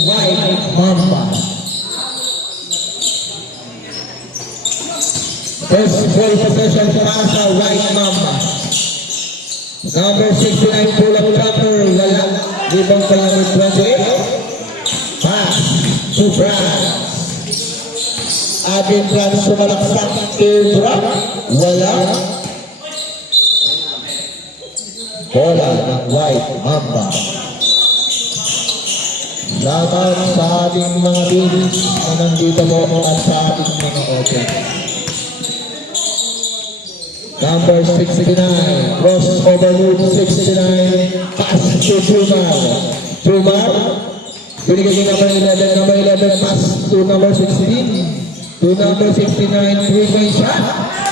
White Mamba. First ball possession para sa White Mamba. Number 69, pull up jumper. Wala. Ibang pa number 28. Pass to France. Abin France sumalaksak. Teardrop. Wala. Bola ng White Mamba. Laban sa ating mga bilis na nandito mo at sa ating mga audience. Number 69, crossover move 69, pass to Jumar. Jumar, binigay ko number 11, pass to number 16, to number 69, 3-point shot,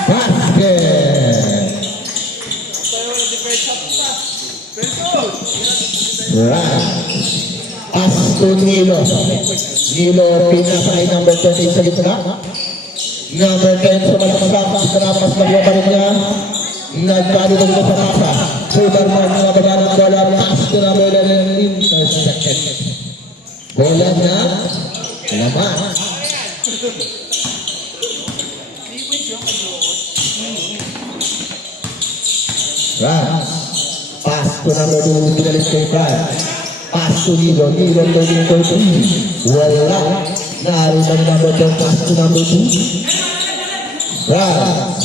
basket. Right. Pass to Nilo. Nilo, pinapay number 28 sa gitna. Number 10 sa matakasama, karapas maglabarin niya. Nagpado na dito sa masa. Superman na baba ng bola. Pass to number 11, intercepted. Bola na laman. Right. Pass to number 2, pinalis kay Franz. Pass to Nilo, Nilo to number 2. Wala. Naroon ang number 10, pass to number 2. Franz.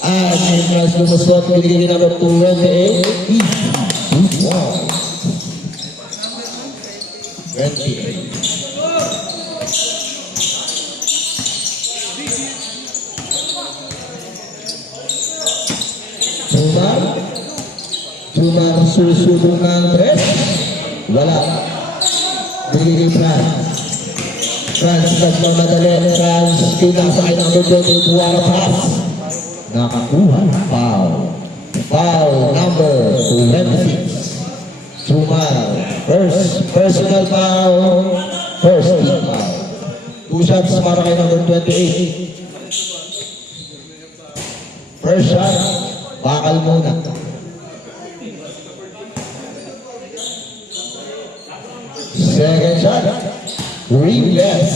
At yung Franz lumusot, binigay number 28. Wow. 28. Jumar susubong ng press. Wala. Binigay Franz. Franz nagmamadali. Franz kinasakay ng number 28. Wala pass. Nakakuha. Foul. Foul number 26. Jumar. First personal foul. First team foul. 2 shots para kay number 28. First shot. Bakal muna. Second shot, ringless.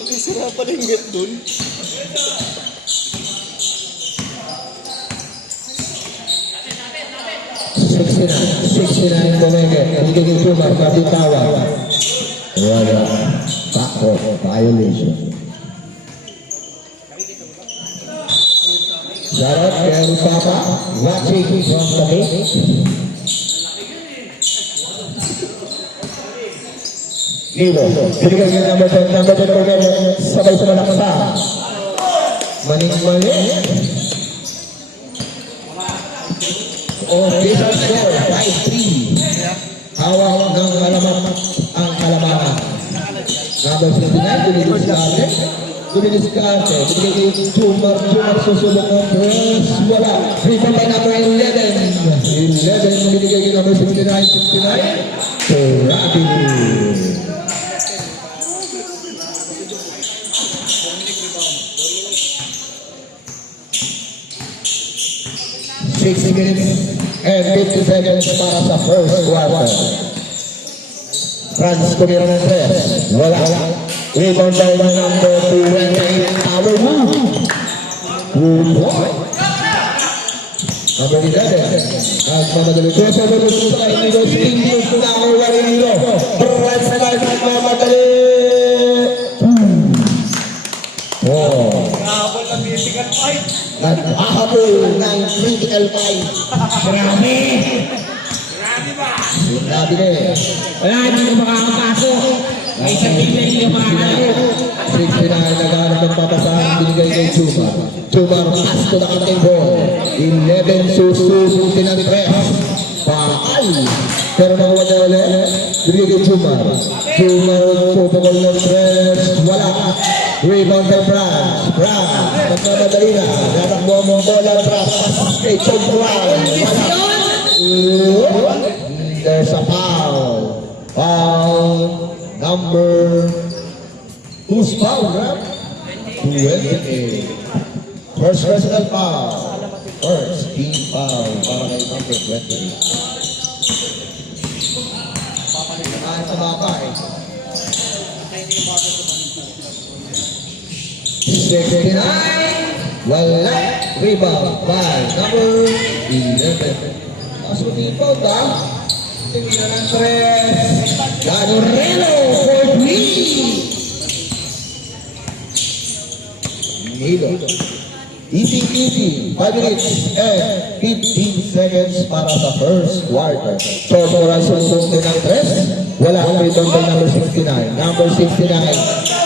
Hindi sila pa rin get dun. 69 Domenge. Hindi kay Jumar, kapitawan. Wala. Backcourt violation. Jarod, kaya Papa, watching from the bench. Nilo, binigay niya number 10 sabay sa malaksa. Maning-mali. Official score, 5-3. Hawak ng alamat ang kalamangan. Number 59, Duminiscarte. Binigay niya Jumar susulong ng press. Wala. Rebound by number 11. 11, binigay niya number 69. Rabi. 60 minutes and 50 seconds para sa first quarter. Franz kumira ng press. Wala. Rebound by number 28. Power move. Good boy. Number 11. At mamadali. Cross over to sa Inigo. Stingos na ang wari nilo. Press by mamadali. Nakahabol ng critical fight. Nag-ahabol ng critical fight. Marami. Marami ba? Grabe na eh. Wala, hindi na makakapasok. May sabihin na hindi na makakalayo. 69 naghanap ng papasahan, binigay kay Jumar. Jumar, pass to the cutting ball. 11 sususutin ng press. Paal. Pero nakuha niya ulit. Binigay kay Jumar. Jumar, pupagol ng press. Wala. Rebound kay Franz. Franz, magmamadali na. Natakbo mong bola, Franz. Pass kay Jumar. There's a foul. Foul number, who's foul, right? 28. First personal foul. First team foul para kay number 28. bata eh. 69. Wala. Rebound by number 11. Kaso rebound ah. Tingnan ng 3. Ganurelo for 3. Nilo. Easy. 5 minutes and 15 seconds para sa first quarter. So, moral susunod ng 3. Wala ang rebound by number 69. Number 69.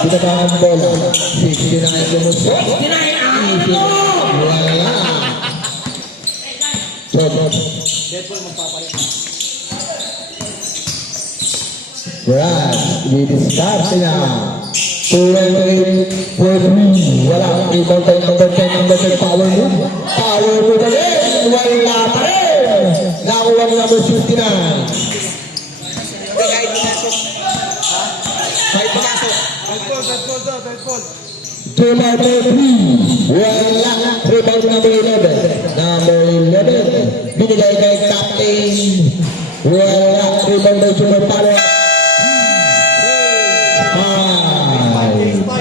Binabahan bola. 69 lumusot. Easy. Wala. So, Brad, didiscarte na. 2-8 for 3. Wala ang rebound by number 10. Number 10 power move. Power move again. Wala pa rin. Nakuha ni number 69. Dead ball. 2-3. Wala. Rebound number 11. Number 11. Binigay kay Captain. Wala. Rebound by Super Power.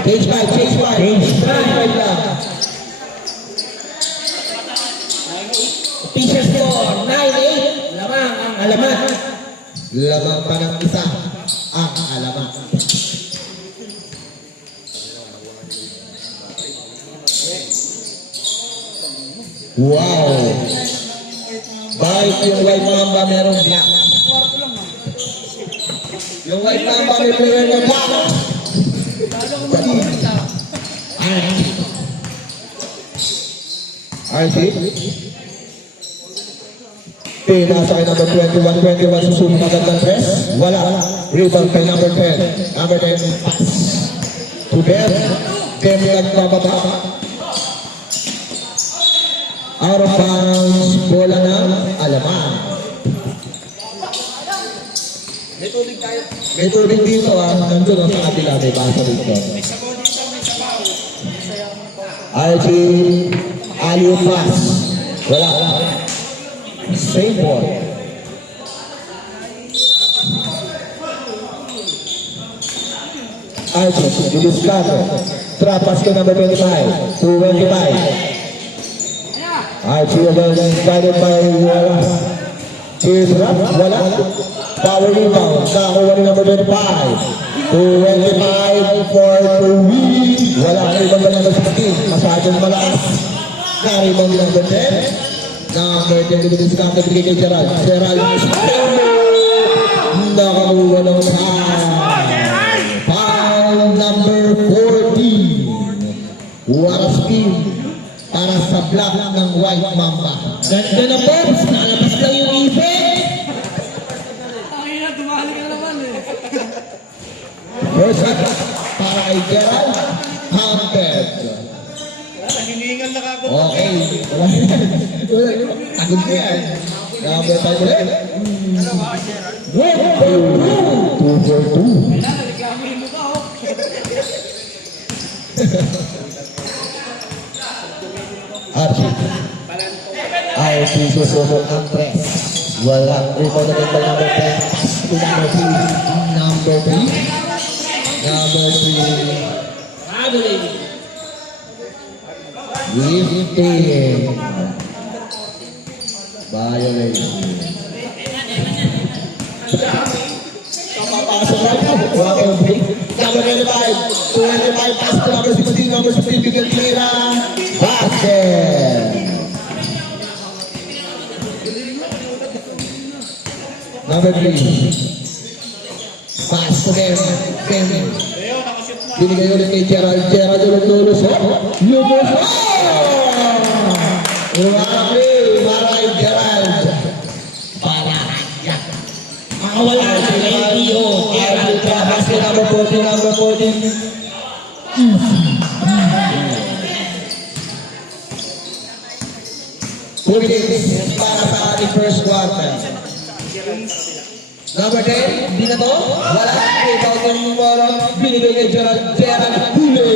Change 5 lang. Official score, 9-8. Lamang ang alamat. Lamang pa ng isa ang alamat. Wow! Bakit yung white mamba merong black? Yung white mamba may player na black. RC? Pinasa kay number 21 susunod agad ng press. Wala. Rebound kay number 10. Number 10 pass. To Dem. Dem nagbababa. Out of bounds. Bola ng Alaman. May tubig dito ah. Nandun ang sa kabila. May basa dito. RC. Aliu pass. Wala. Same ball. Archie, Julius-Claro. Trap pass to number 25. 2-25. Archie again guided by Here's Rap. Wala. Power rebound. Nakakuha ni number 25. 2-25 for the win. Wala na ibang ba number 16. Masyadong malakas. Naribang number 10. Number 10 dito sa kampo kay Gerald. Gerald nakakuha ng foul number 14. What a spin para sa block ng White Mamba. Ganda na Pops, nalabas lang yung ipin. First hit para kay Gerald. Hunted. Hiningal na kako. Okay. Tagod na yan. Number 5 ulit. 2-4-2. Archie. Archie susunod ang press. Walang rebound na rin by number 10. Pass to number 3. Number 3. Number 3. Traveling. Lifting. Violation. Papasok na ito. Walang break. Number 25. 25 pass to number 16. Number 16 bigyan tira. Basket. Number 3. Pass to them. Binigay ulit kay Gerald. Gerald ulit lulusot. Lumusot! Grabe! Para kay Gerald. Para kay Makawala na kay Leo. Gerald. Basket number 14. Number 14. 2 minutes para sa ating first quarter. Number 10, hindi na to. Wala. Rebound ng Moro. Binigay kay Gerald. Gerald huli.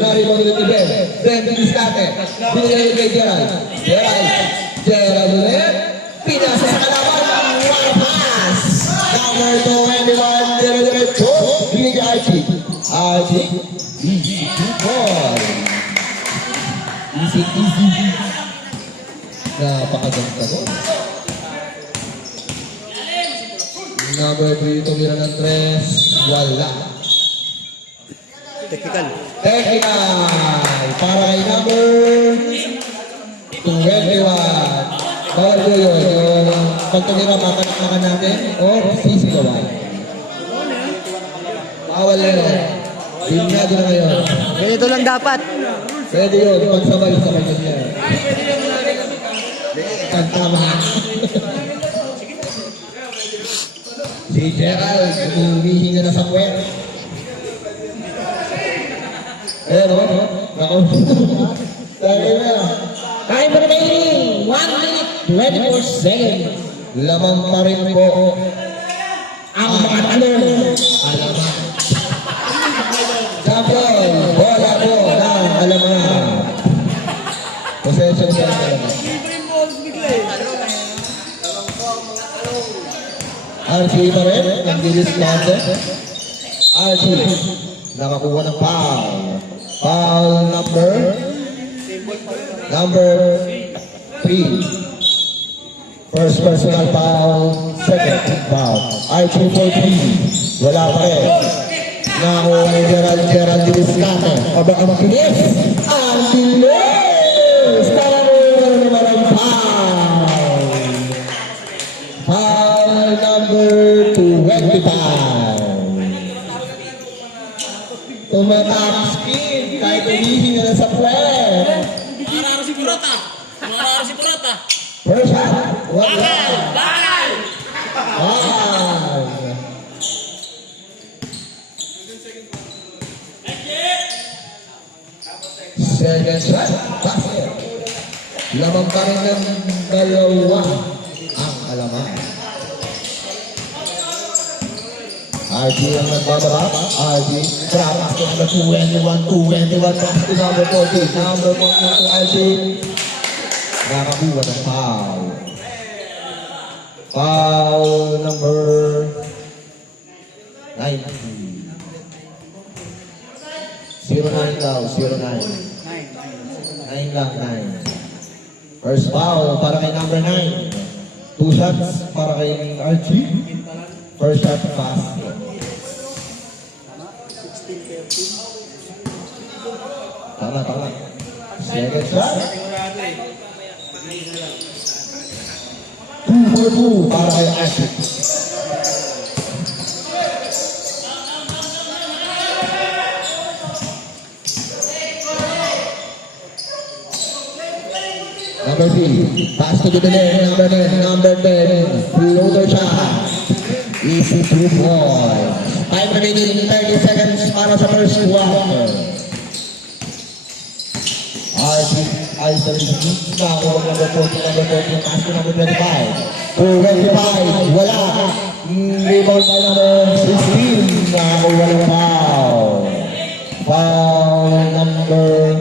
Na-rebound ulit ni Ben. Ben, binistate. Binigay kay Gerald. Gerald ulit. Pinasa sa kalaban. One pass. Number 21, napakaganda mo. Number 3, tumira ng 3. Wala. Technical. Technical. Para kay number 21. Bawal ko yun. Yung pag tumira, makanak natin o sisigawan. Bawal yun. Binyado na ngayon. Ganito lang dapat. Pwede yun. Pagsabay-sabay yun yan. Tama. Si Gerald, humihinga na sa puwet. Ayan o. Ako. Tayo na. Time remaining, 1 minute, 24 seconds. Lamang pa rin po Ang mga tanong. alaman. Champion, bola po ng alaman. Possession sa alaman. RC pa rin, ang bilis natin. RC, nakakuha ng foul. Foul number 3. First personal foul, second foul. RC for 3. Wala pa rin. Nakuha ni Gerald Diliscate. Aba, ang bilis. Ang bilis! Para naman ang foul. Foul number 25. Tumatap spin kahit humihinga na sa puwet. Mararo si Purata. Mararo si Purata. First shot. Wala. Bakal! Foul. Second shot. Basket. Lamang pa rin ng dalawa ang alaman. RG ang nagbababa. RG. Trapas to number 21. Pass to number 14. Number 14 to RG. Nakakuha ng foul. Foul number 19. 09 daw. 09. 9 lang. 9. First foul para kay number 9. 2 shots para kay RG. First shot pass. Tama. Second shot. 2 for 2 para kay RG. Number 3, pass to the lane, number 10, floater shot. Easy 2 points. Time remaining 30 seconds para sa first quarter. RG, nakakuha number 14, pass to number 25. 25, wala. Rebound by number 16, nakakuha ng foul. Foul number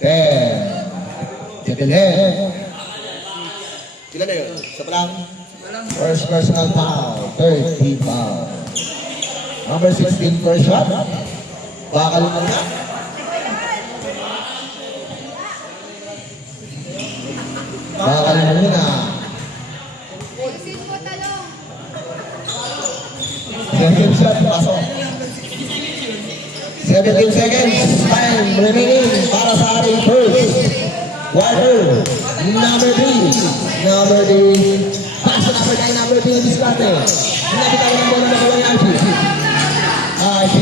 10. Titilhin. Sila na yun? Sa palang? First personal foul. 30 foul. Number 16, first shot. Bakal mo na. Bakal mo na. Second shot, pasok. 17 seconds. Time remaining para sa ating first quarter. Number 3. Pass to number 9, number 3 ng diskarte. Nabitawan ng bola na kawang RG.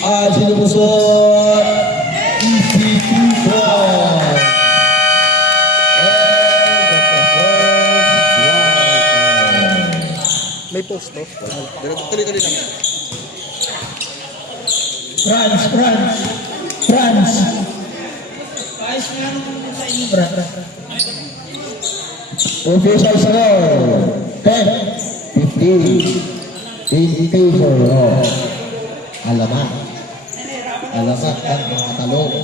RG lumusot. Easy 2 points. May post to. Tuloy-tuloy lang. France. Official score. 10-15. Indication. Alamat ang mga talong.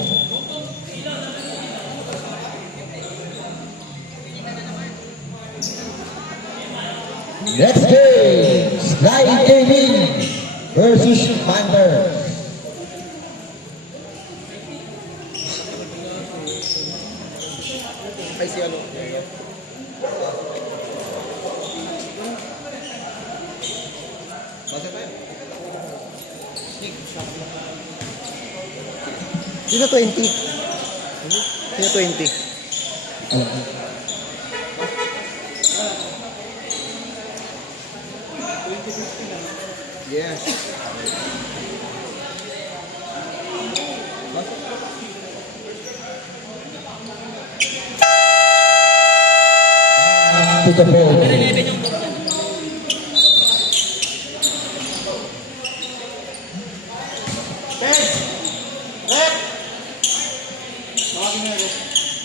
Next game, Slide Gaming versus Panthers. Sino 20? Sino 20? Alam. Yes. To the ball. 11 yung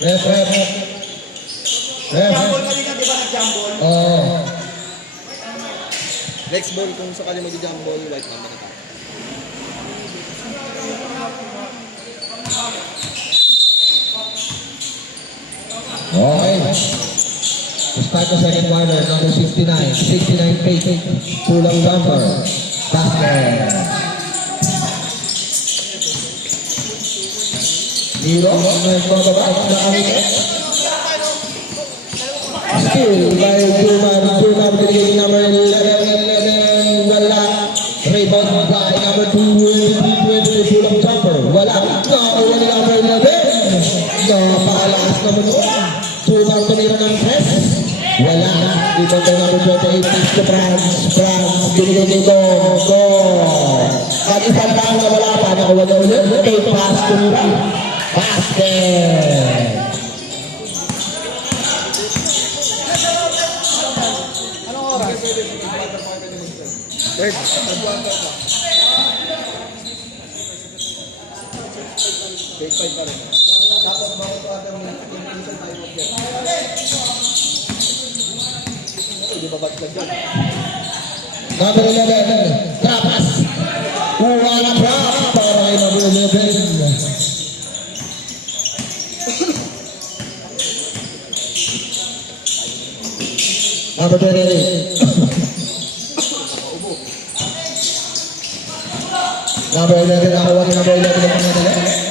Ref. Oh. Next ball, kung sakali mag-jump ball, white man na. Okay. To start the second quarter, number 69 pace, pulang jumper, basket. Nero, nagbababa na kami. Still, by Jumar, binigay number 11, wala. Rebound by number 2, pulang jumper, wala. Wala number 11. Napakalakas naman yun. Jumar tumira ng press. Wala. Rebound by number 28, pitch to France, binigay nito. Go. At isang taon na wala pa, nakuha na ulit. Take pass to Nero. Basket! Third. Take 5 pa rin. Tapos bawat quarter mo, minsan tayo mag-get. Hindi ba baglag dyan? Number 11, Trapas. Kuha na Trapas para kay number 11. Number 28. Number 11, nakuha ni number 11 ng pangalan.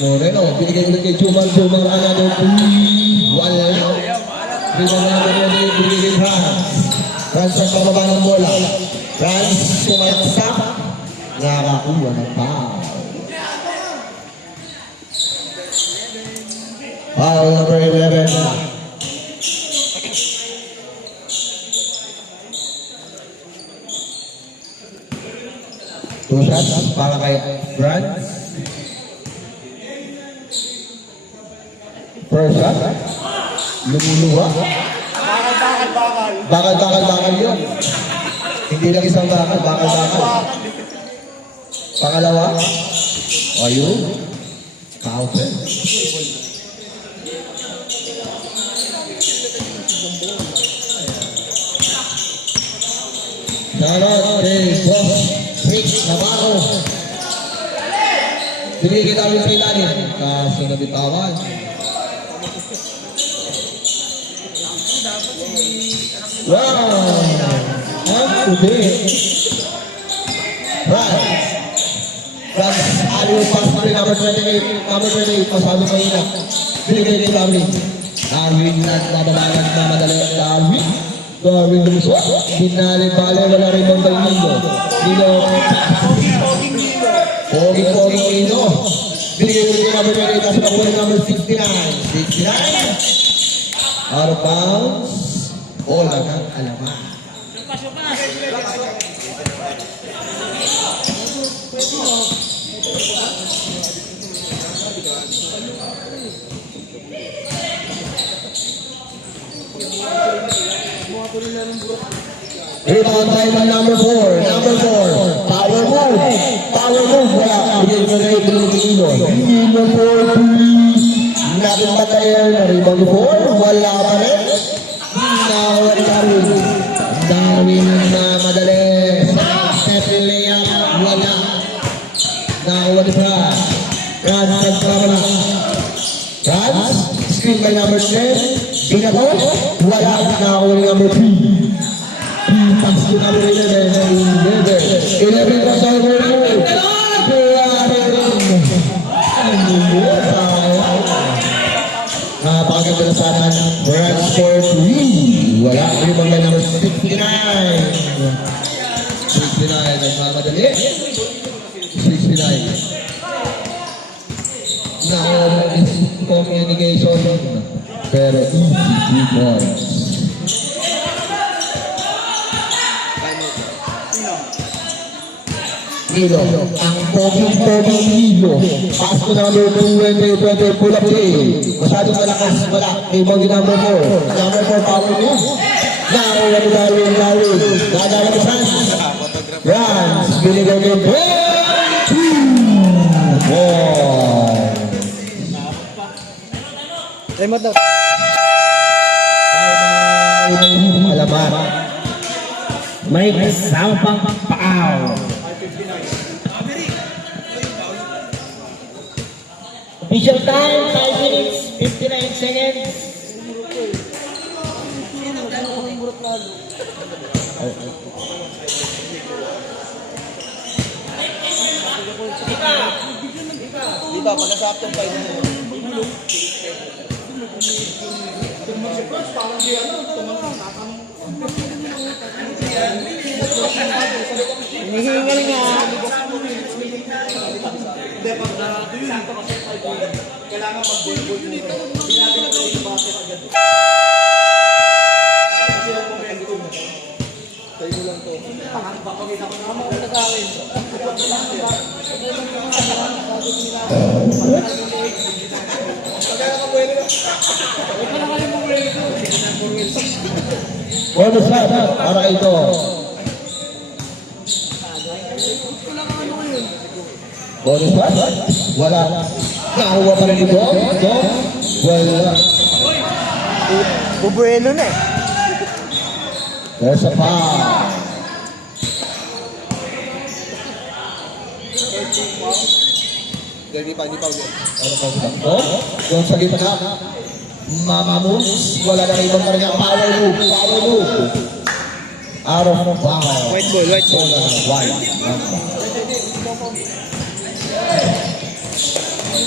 Moreno, binigay ulit kay Jumar, another 3. Wala. Binigay number 28, binigay kay France. France ang pababa ng bola. France, sumayaksak. Nakakuha ng foul. Foul number 11. Two shots para kay France. First shot. Lumuluwa. Bakal yun. Hindi lang isang bakal. Pangalawa. Ayun. Counter. Charot kay Boss Rick Navarro. Binigay namin sa ilalim. Kaso nabitawan. Wow! Ang tubi. France. France, aliw pass pa rin number 28. Number 28, pasado mahina. Binigay kay Darwin. Darwin na nababalag na madali. Darwin lumusot. Binali-bali, wala rin bang Nino. Pogi Nino. Binigay ko kay number 28 kasi nakuha ng number 69. 69. Out of bounds. Bola ng alaman. Rebound by number 4. Power move. Wala. Bigay ko na yung Nino. Nino 4. Natin patayin. Rebound 4. Wala pa rin. Nakawa ni Darwin na madali. Step layup. Wala. Nakawa ni France. France. Screen by number 10. Binato. Wala. Nakawa ni number 3. Pass to number 11. 11 pa sa number 11. Napakaganda na sana. France for 3. Wala. Rebound by number 69. 69. Nagmamadali. communication. Pero easy 3 points. Nilo, ang poging-poging Nilo. Pasko ng number 20 pull up team. Masyadong malakas, wala. Ibang number 4. Number 4 power move. Lawin. Dadala ko Franz. Franz, binigay ko 2 Remote daw. Alaman. May kasama pang paaw. Official time, 5 minutes, 59 seconds. Di ba, pagkasaptong pa yun. Hinihingal nga. Kailangan mag-goal nito. Hindi natin na yung basket agad. Kasi yung momentum. Tayo mo lang to. Pakita ko naman mga nagawin. Bonus shot para ito. Bonus shot? Wala. Nakuha pa rin ito. Wala. Bubuelo na eh. There's a foul. Hindi pa ulit. Ano pa ito? Yung sa gitna. Mamamus. Wala na ibang kanyang power move. Out of power. White ball. White.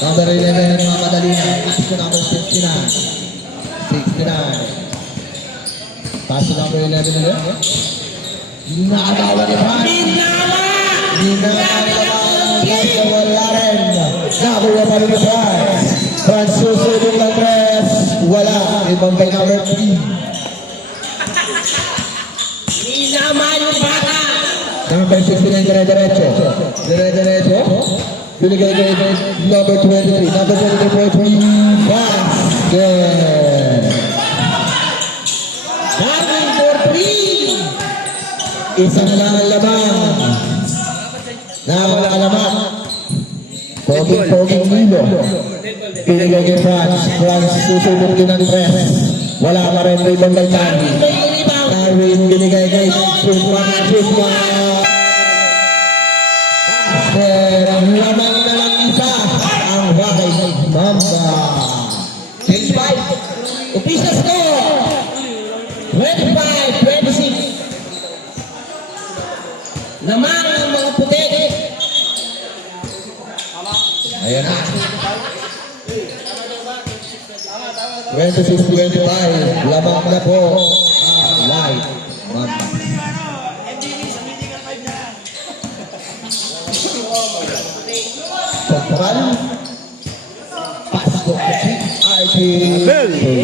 Number 11, mga Madalina. Paso number 59. 69. Paso number 11 ulit. Nakagawa ni Franz. Wala rin. Nakuha pa rin ni Franz. Franz susunod ng press. Wala. Ibang kay number 3. Inaman yung bata. Number 69, dire-diretso. Binigay kay number 23. Number 23, basket. Darwin for 3. Isa na lang ang laman. Nakakalaman. Poging Nilo. Binigay kay Franz. Franz susunod din ang press. Wala pa rin may ibang daltan. Darwin binigay kay Chusma. Ang lamang na lang isa ang bagay Mamba. 5. Official score. 25-26. Lamang ang mga puti. Ayan na. 26-25. Lamang na po ang white Mamba. Pagpapal. Pasok na si RJ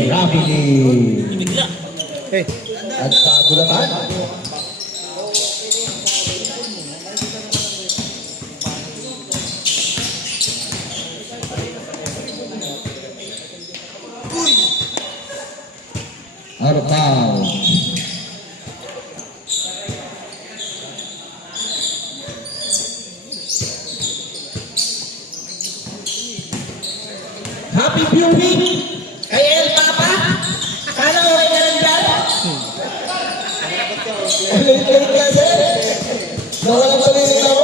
Rapidi. Hey. At kagulakan. Out of bounds. Happy viewing kay El Papa. Sana okay ka rin dyan. Late kasi. Nawalang sabihin ako.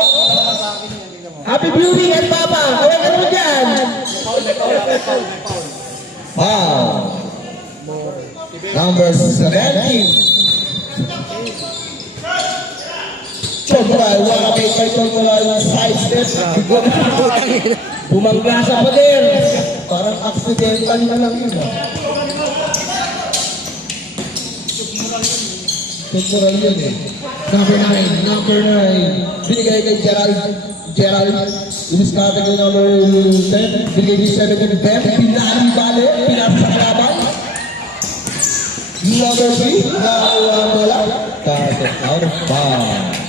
Happy viewing El Papa. Okay ka rin dyan. Wow. Number 17. Sobra, wala kay Carton wala yung side step. Bumangga sa pader. Parang accidental na lang yun. Temporal yun eh. Number 9. Binigay kay Gerald, iniskata ko number 10, bigay ni 17 Ben, pinali bale, pinasa sa kalaban. Number 3, wala. Kasi out of bounds.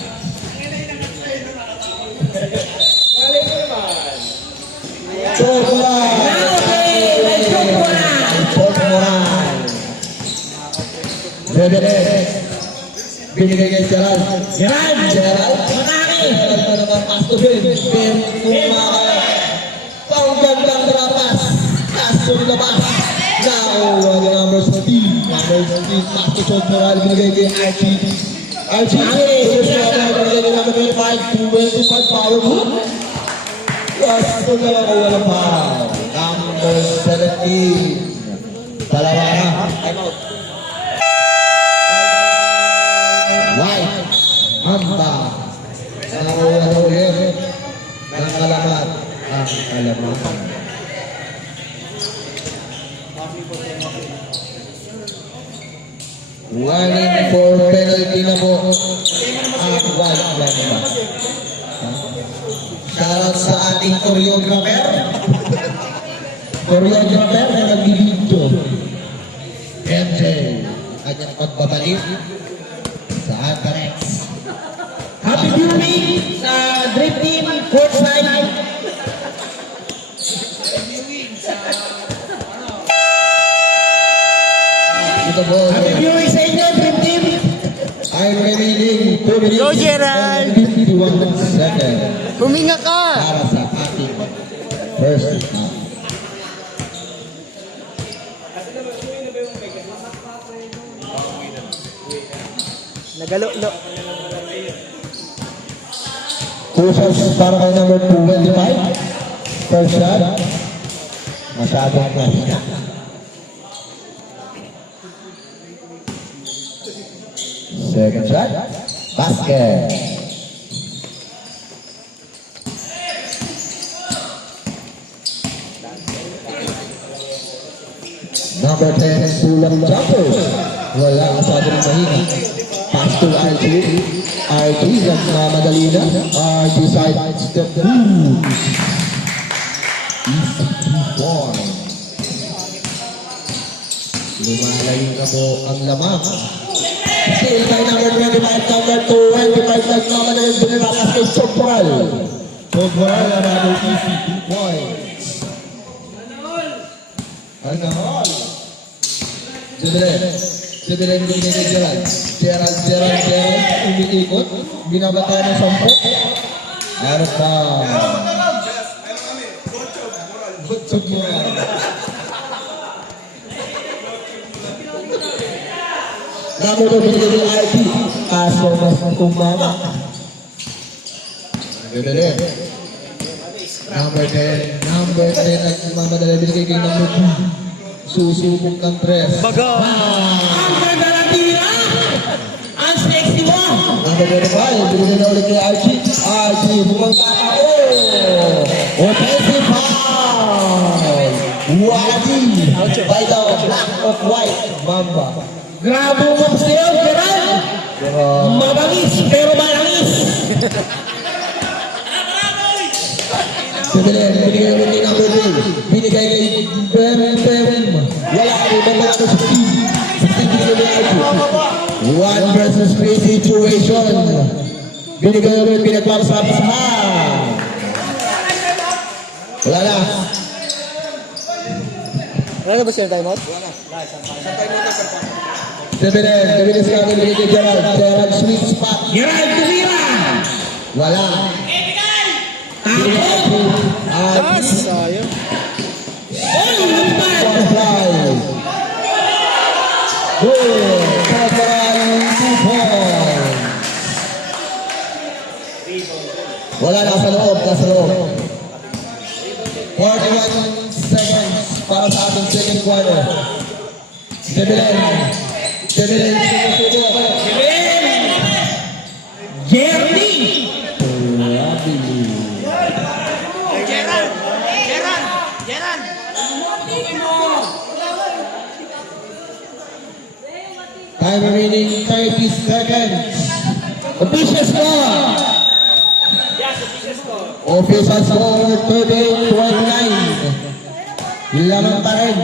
Chok Moran! Chok Moran! Rebeles! Binigay kay Gerald. Gerald! Gerald! Matake! Gerald na naman pass to Ben. Ben, kumakaya. Panggandang rapas. Kaso labas. Nakuha ni number 16. Number 16, pass to Chok Moran. Binigay kay Archie. Archie! Binigay kay number 25. 25 power move. Kaso na lang kung wala pa. Number 17. Dalawa na. Time out. White. Amba. Nakuha na ulit. Ng alamat. Ang alamat. One in for penalty na po. Ang white ba? Shoutout sa ating choreographer. Choreographer na nag-video. MJ. Kanyang pagbabalik sa Antarex. Happy viewing sa Dream Team courtside. Ito po. Happy viewing sa inyo, Dream Team. I'm remaining 2 minutes Go, Gerald! and 51 seconds Huminga ka! para sa ating first half. Nagalo-lo. Two shots para kay number 25. First shot. Masyadong mahina. Second shot. Basket. Number 10, Sulang Jumper. Wala masyadong mahina. Pass to RG. RG, nagmamadali na. RG side step 2. Easy 2 point. Lumalayo na po ang lamang. Still by number 25, number 25, nagmamadali. Binilakas kay Chopral. Chopral, another easy 2 points. Anahol. Jubilee binigay kay Gerald. Gerald, umiikot. Binabata ng 10. Meron pa. Butsog mo. Number 2 binigay kay RP. Kaso mas kumama. Jubilee. Number 10 nagmamadali binigay kay number 2. Susubok ng 3. Baga! Ang ganda ng tira! Ang sexy mo! Number 25, binigay na ulit kay Archie. Archie, bumangka na. Oh! Offensive foul! Wadi! By the black of white, Mamba. Grabe mo sa'yo, Gerald! Mabangis, pero malangis! Jubilee, binigay ulit kay number 3. Binigay kay Bem. Wala kami, wala kami sa team. Binigay kay Archie. 1 versus 3 situation. Binigay ulit, pinagpapasapasahan. Wala na. Wala na ba siya timeout? Jubilee sa akin, binigay kay Gerald. Gerald, sweet spot. Gerald, tumira! Wala. Tapos! Sayang. Oh, lumipad! Butterfly. Good. Butterfly, 2 points. Wala, nasa loob. 41 seconds para sa ating second quarter. Jubilee, sumusubo. Jeremy! Time remaining 30 seconds. Official score. Official score 38-29. Lamang pa rin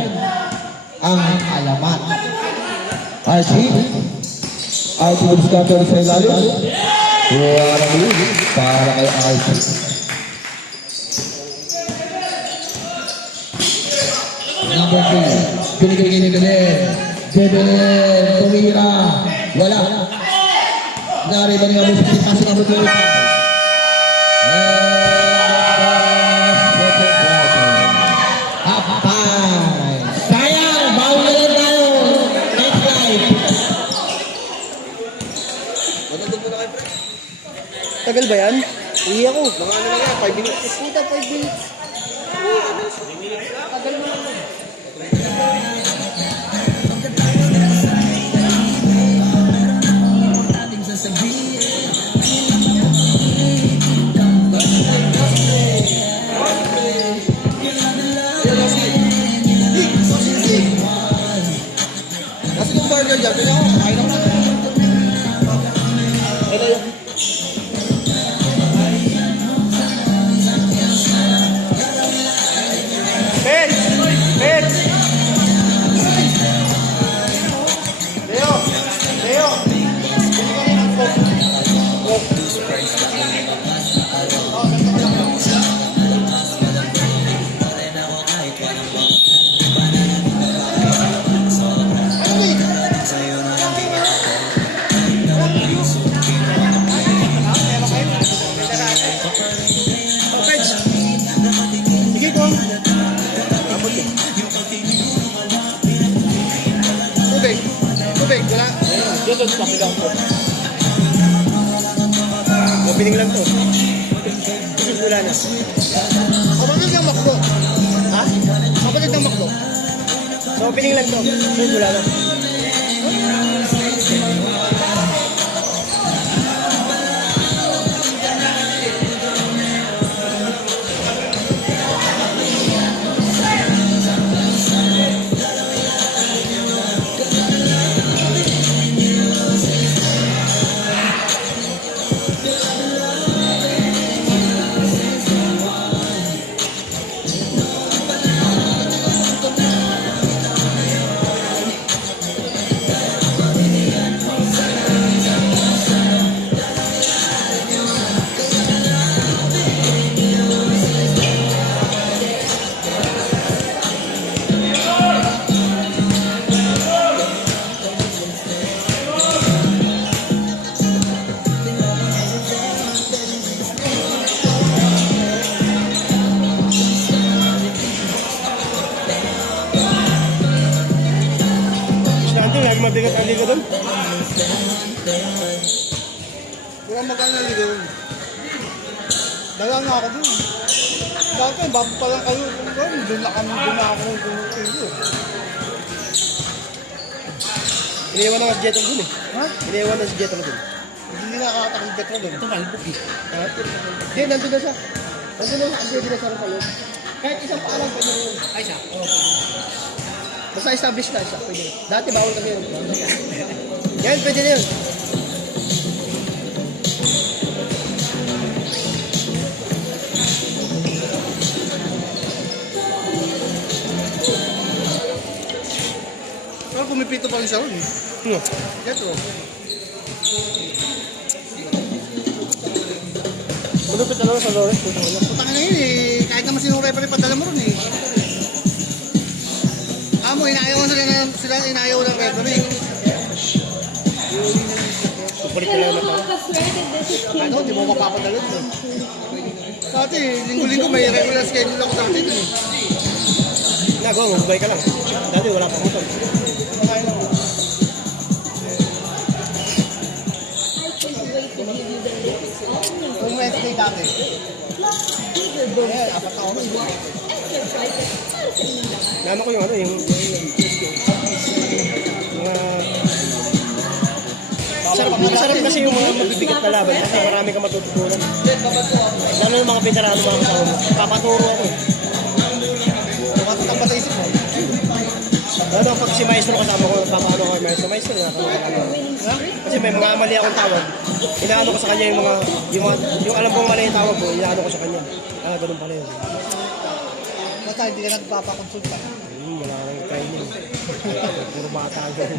ang alamat. Archie, out of the scatter sa ilalim. Walang lead para kay Archie. Number 3, binigay kay Belen. Belen, tumira. Wala. Nariban nga mo sa pasok ang number 3. Sayang, bawal na lang tayo. Next life. Tagal ba yan? Hindi ako. Mga ano lang yan, 5 minutes. Puta, 5 minutes. Tagal mo lang. Kasi yung burger dyan, kaya ako, kain ako lang. Ito yung... Ben! Ben! Leo! Leo! Bili ka rin ng Coke. Coke. Oh, ganito ka lang. Ano ba sige ko. Tubig. Tubig. Wala. Dito sa kapila ko. Opening lang to. Wala na. Kapatid ng makdo. Ha? Kapatid ng makdo. So opening lang to. Wala na. Mabigat ang ligo doon? Wala magkano ang ligo doon. Dala nga ako doon. Dati, bago pa lang kayo. Doon na ako ng kilo. Iniwan na nga si Jetro doon eh. Ha? Iniwan na si Jetro doon. Hindi na nakakatak si Jetro doon. Ito malbuk eh. Hindi, nandun na siya. Nandun na siya. Hindi na siya ng kalog. Kahit isang paalam pwede na yun. Ay siya? Oo. Basta establish na siya, pwede. Dati bawal kasi yun. Yan, pwede na yun. Pero pumipito pa rin siya ron. Getro. Malupit na lang sa Lores. Putangin na yun eh. Kahit naman sinuray pa rin padala mo ron eh. Amo, inayaw sila inayaw ng referee. Supulit nila naman ako. Ano, di mo mapapadalot mo. Dati, linggo-linggo may regular schedule ako dati dun eh. Nagawa, magbay ka lang. Dati wala pa motor. Makain lang. Kung Wednesday dati. Eh, 4 taon. Nama ko yung ano, yung sarap kasi yung mga mabibigat na laban kasi marami kang matututunan. Lalo yung mga veterano mga kasama mo. Papaturo ako eh. Tumatakang pa sa isip mo. Ano, pag si Maestro kasama ko, papaano ko kay Maestro, Maestro, kasi may mga mali akong tawag. Inaano ko sa kanya yung alam kong mali yung tawag ko, inaano ko sa kanya. Ah, ganun pala yun. Basta hindi ka nagpapakonsulta. Wala kang training. Puro bata ganun.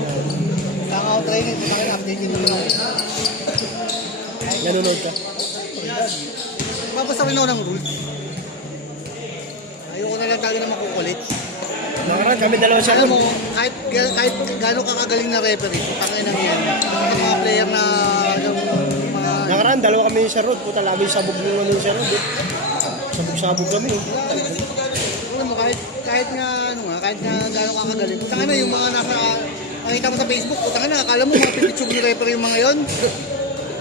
Kailangan ako training, kung bakit update nyo lang. Nanonood ka. Babasa rin ako ng rules. Ayoko na lang talaga na makukulit. Nakaraan kami dalawa siya. Alam mo, kahit gano'ng kakagaling na referee, putangin lang yan. Yung mga player na yung mga... Nakaraan, dalawa kami sa road. Puta, lagi sabog yung ano sa road. Sabog-sabog kami. Alam mo, kahit nga gano'ng kakagaling. Putangin na yung mga nasa... Nakita mo sa Facebook, putangin na, akala mo mga pipitsog ni referee yung mga yon.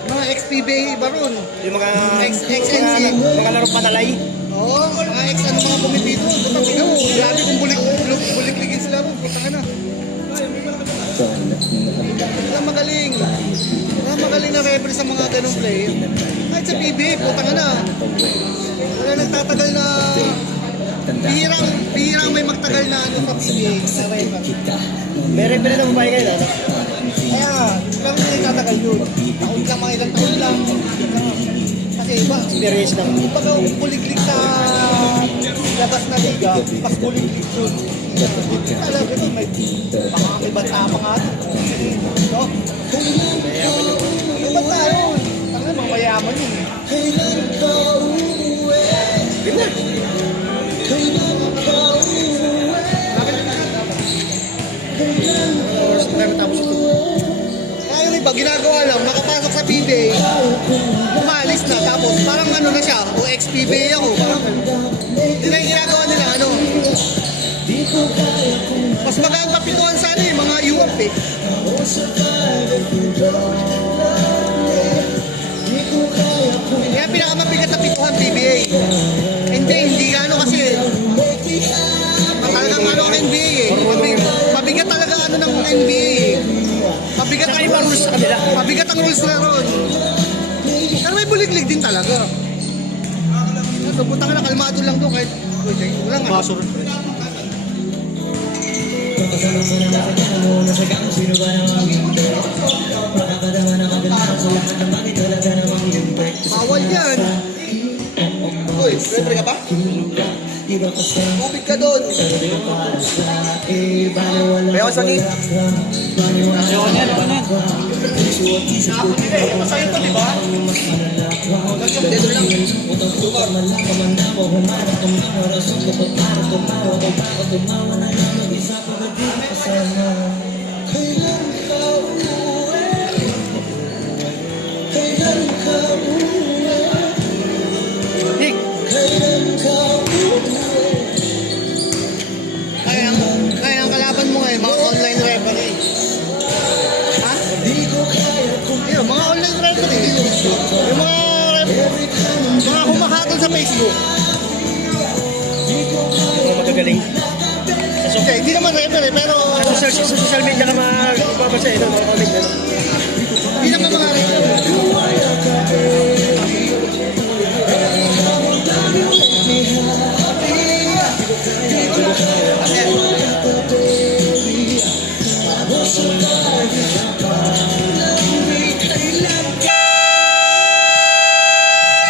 Mga XPBA iba ron. Yung mga... XNC. Mga laro panalay. Oo, mga mga pumipito. Putangin na mo, grabe kung bulik-ligin sila mo. Putangin na. Wala magaling na referee sa mga ganong play. Kahit sa PBA, putang na. Wala nagtatagal na... Bihirang may magtagal na ano sa PBA. Sa referee. May referee na babae kayo na. Kaya nga, lang hindi nagtatagal yun. Taon lang, mga ilang taon lang. Kasi iba, Experience lang. pag kuliglig sa labas na liga, pas kuliglig yun. Alam ko may ibang tama nga. No? Ibang tayo. Ang mga mayaman yun. Kaya yung iba, ginagawa lang, nakapasok sa PBA, umalis na, tapos parang ano na siya, o ex-PBA ako, parang, hindi na yung ginagawa nila, ano, mas magandang kapituan sana yung mga UAP eh. Kaya pinakamabigat na pituhan PBA. Hindi gano kasi talagang ano ang NBA eh. Mabigat talaga ano ng NBA eh. Mabigat ang rules sa kanila. Mabigat ang rules na ron. Pero may buliglig din talaga. Ito, puta ka na, kalmado lang to kahit walang basur. Bawal yan. Uy, referee ka ba? Tubig ka doon. May ako sakit. Masaya ito, di ba? Dito lang. Nick. Kaya ang kalaban mo ngayon, mga online referee. Ha? Yun, mga online referee. Yung mga humahatol sa Facebook. Mga magagaling. Okay, hindi naman referee, pero Sa social media ka magbabasa ito. Mga comment na. hindi naman mga referee.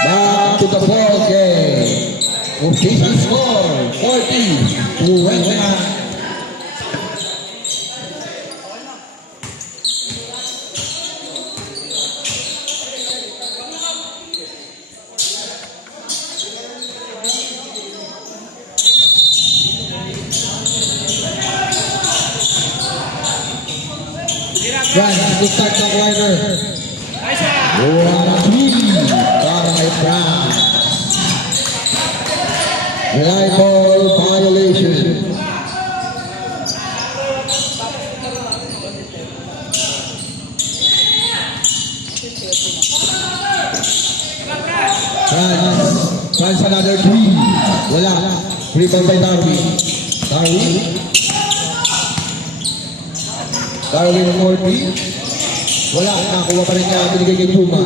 Back to the ball game. Official score 40-21. Francis to start the quarter. What a team! Para kay Franz. Live ball violation. France another three. Wala. Rebound by Darwin. Darwin for three. Wala. Nakuha pa rin niya. Binigay kay Jumar.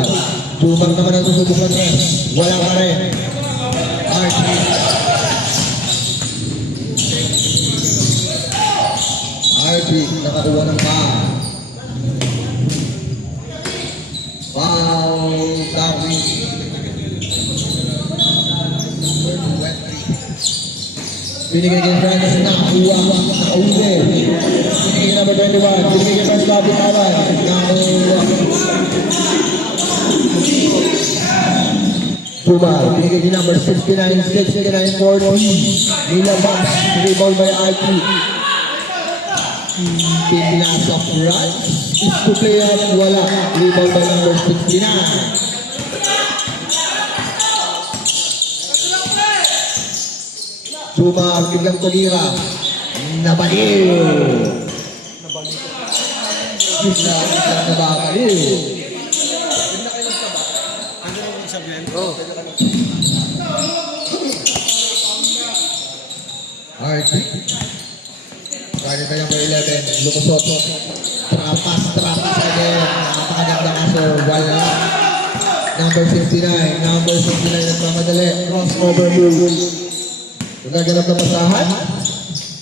Jumar naman ang susubukan niya. Wala pa rin. R3. nakakuha ng foul. Foul, Darwin. Binigay kay Francis, nakakuha, nakauli. Binigay kay number 21, binigay kay Francis Lapitawan, nakakuha. Tumar, binigay kay number 69, 40. Nilabas, rebound by RT. Pinasa front, is to play out, wala. Rebound by number 69. Tumar, biglang tumira. Nabaliw. Biglang nabaliw. RT. Kaya tayo number 11, lumusot. Trapas again. Napakaganda kaso, wala. Number 69 nagmamadali. Crossover move. Naganap na pasahan.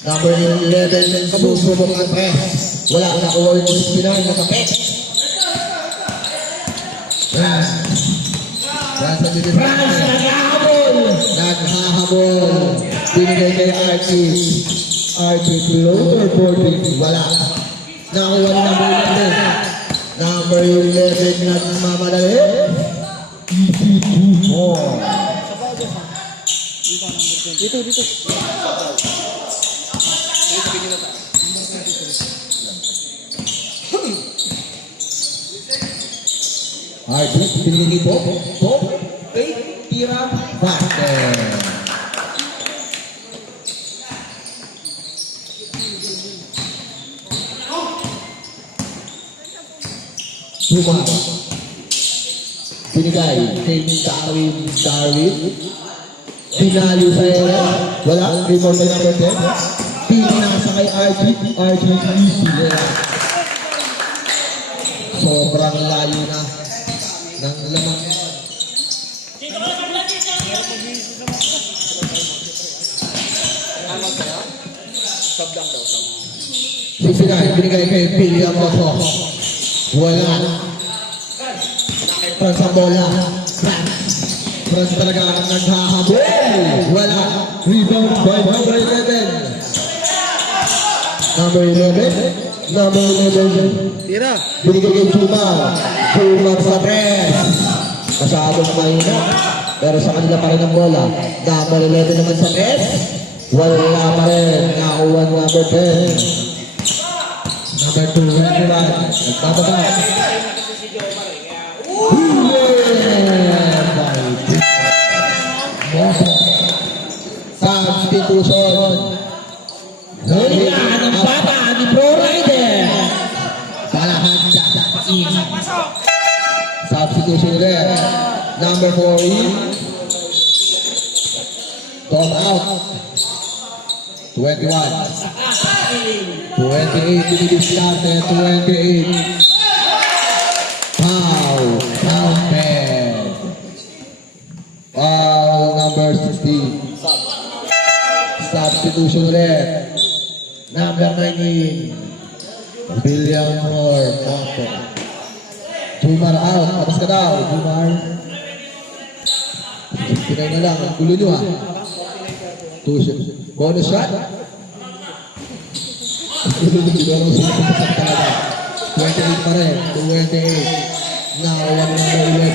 Number 11, susubok ang press. Wala, nakuha yung 69, nakapit. Nasa bilis naghahabol. Binigay kay RT. RT floater 40. Wala. Nakuha ni number 11. Number 11 nagmamadali. Dito. RT, binigay po. Tira, basket. Tumar. Binigay kay Darwin. Pinalo sa ere. Wala. Rebound by number 10. Pinasa kay RT. RT easy. Sobrang layo na ng lamang. 69, binigay kay William Mosso. Wala. Frans ang bola. Frans talaga ang naghahabol. Wala. Rebound by number 11. Number 11. Tira. Binigay kay Tumar. Tumar sa press. Masyadong mahina. Pero sa kanila pa rin ang bola. Number 11 naman sa press. Wala pa rin. Nakuha number 10. Number 2, nagpapaba. Substitution. Huli na ng bata ni Pro Rider. Balahan sa substitution ulit. Number 4, Tom out. 21. 28, binibiskarte, 28. Foul, counted. Foul number 16. Substitution ulit. Number 19. William Moore, counted. Tumar out, tapos ka daw, Tumar. 69 na lang, ang gulo nyo ha. Bonus shot. Siguro sinasasak talaga. 28 pa rin. 28. Now, number 11.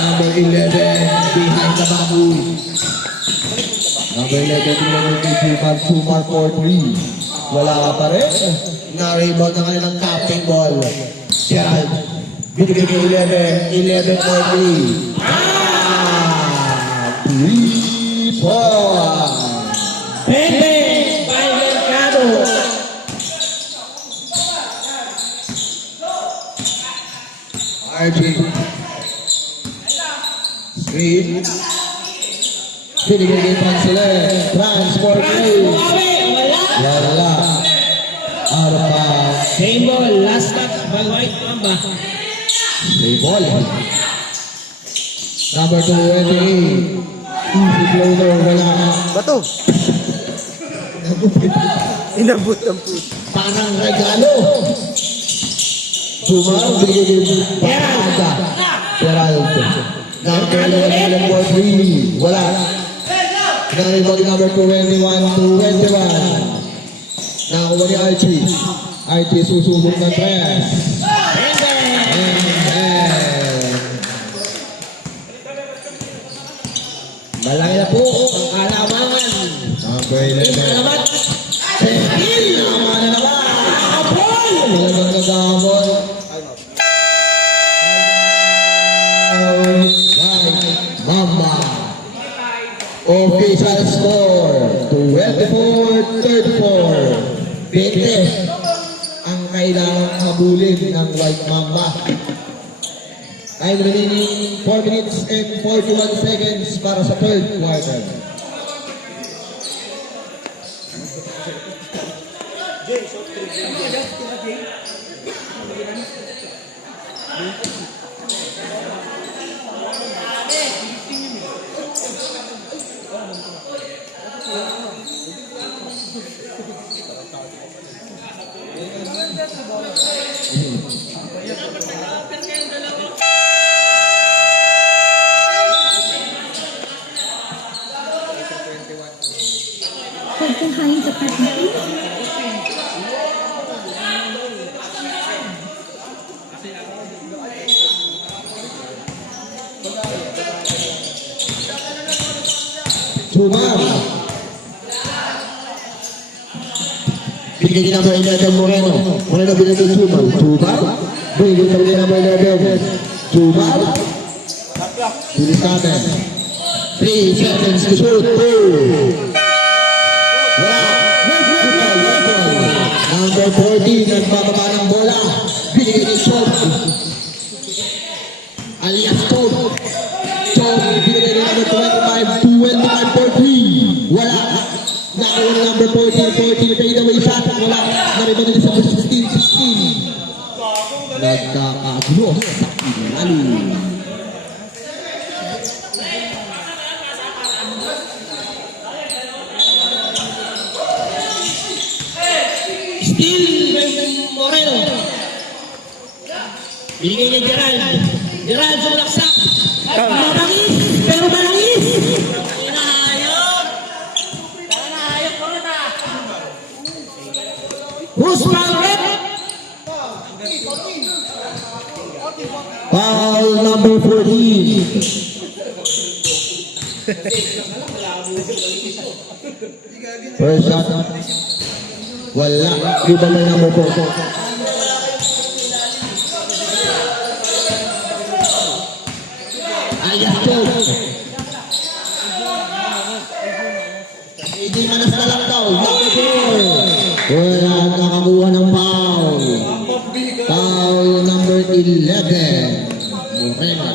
Number 11. Behind the baboy. Number 11. Tumar 4-3. Wala ka pa rin. Na-rebound na kanilang tapping ball. Gerald. Binigay ko 11. 11 for 3. 3 points. Pepe by Mercado. RJ. Screen. Binigay kay Francilin. Transport play. Wala. Wala. Out of bounds. Same ball. Last touch by White Mamba. Play ball. Number 28. Easy floater. Wala. Bato. Inabot ang puto. parang regalo. Chumar, bigay Peralta. Peralta. Number 11 wala. Naribody number 21. Nakakuha ni Archie. Archie susubok ng 3. Malaki na po ang kalamangan. Number 11. Alamat. Senil naman na naman. Talagang nagamon. Mamba. Official score 24-34. 20 ang kailangang habulin ng White Mamba. Time remaining 4 minutes and 41 seconds para sa third quarter. Huwag kuhain sa partner. Chumar. Binigay ni number 11 Moreno. Moreno binigay ni Chumar. Chumar. Binigay ni number 11. Chumar. Bilis natin. 3 seconds to shoot. 2. Wala. Number 14 nagbababa ng bola. Binigay ni Chom. Alias Chom. Chom binigay ni number 25 for 3. Wala. Nakuha ni number 14 fade away shot. Wala. Naribado ni number 16. Nagkakagulo sa ilalim. Still Moreno. Binigay niya Gerald. Gerald sumulaksak. Mabangis, pero malangis. Who's foul? Foul number 14. First shot. Wala. Iba may number 4. Ayos po. Hindi manas na lang daw. Wala nakakuha ng foul. Foul number 11. Moreno.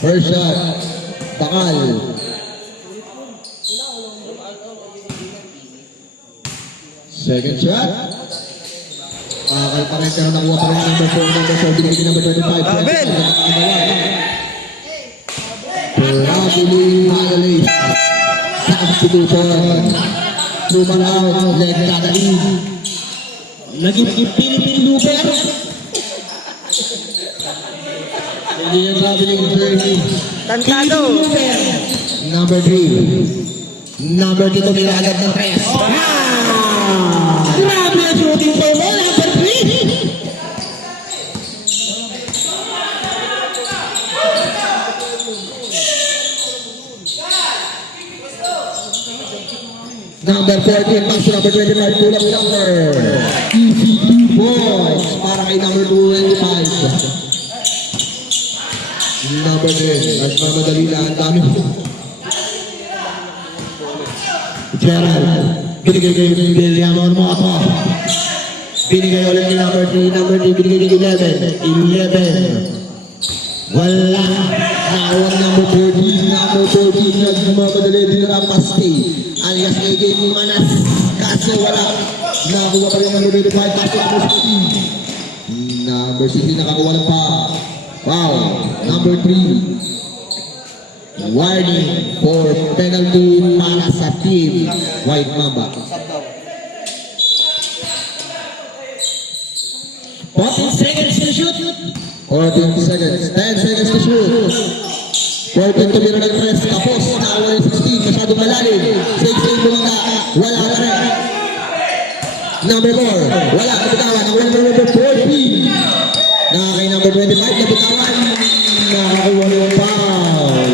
First shot. Bakal. Second shot. Bakal pa rin pero nakuha pa rin number 4. Binigay number 25. Abel! Probably violate. Substitution. Luman out. Leg dadali. Naging Philippine Looper. Hindi yung traveling journey. Tantado. Number 3. Number 2 nilagad ng 3. Grabe ang shooting for mo. Number 3. Number 14, pass to number 25, pull-up number. Easy 2 points para kay number 25. Number 10, at mamadali lang, ang dami. Gerald, binigay kay William Ormoto. Binigay ulit ni number 3, binigay kay 11. Wala. Nawag number 14, nagmamadali din na paste. Alias kay Game Manas. Kaso wala. Nakuha pa rin number 25, pass to number 16. Number 16 nakakuha ng pa. Foul. Number 3. Warning for penalty para sa team White Mamba. 14 seconds to shoot. 14 seconds. 10 seconds to shoot. 14 tumira ng press. Tapos na 16. Masyadong malalim. 16 bumanga. Wala na rin. Number 4. Wala. Nabitawan. Ang wala number 14. Nakakay number 25. Nabitawan. Nakakuha ng foul.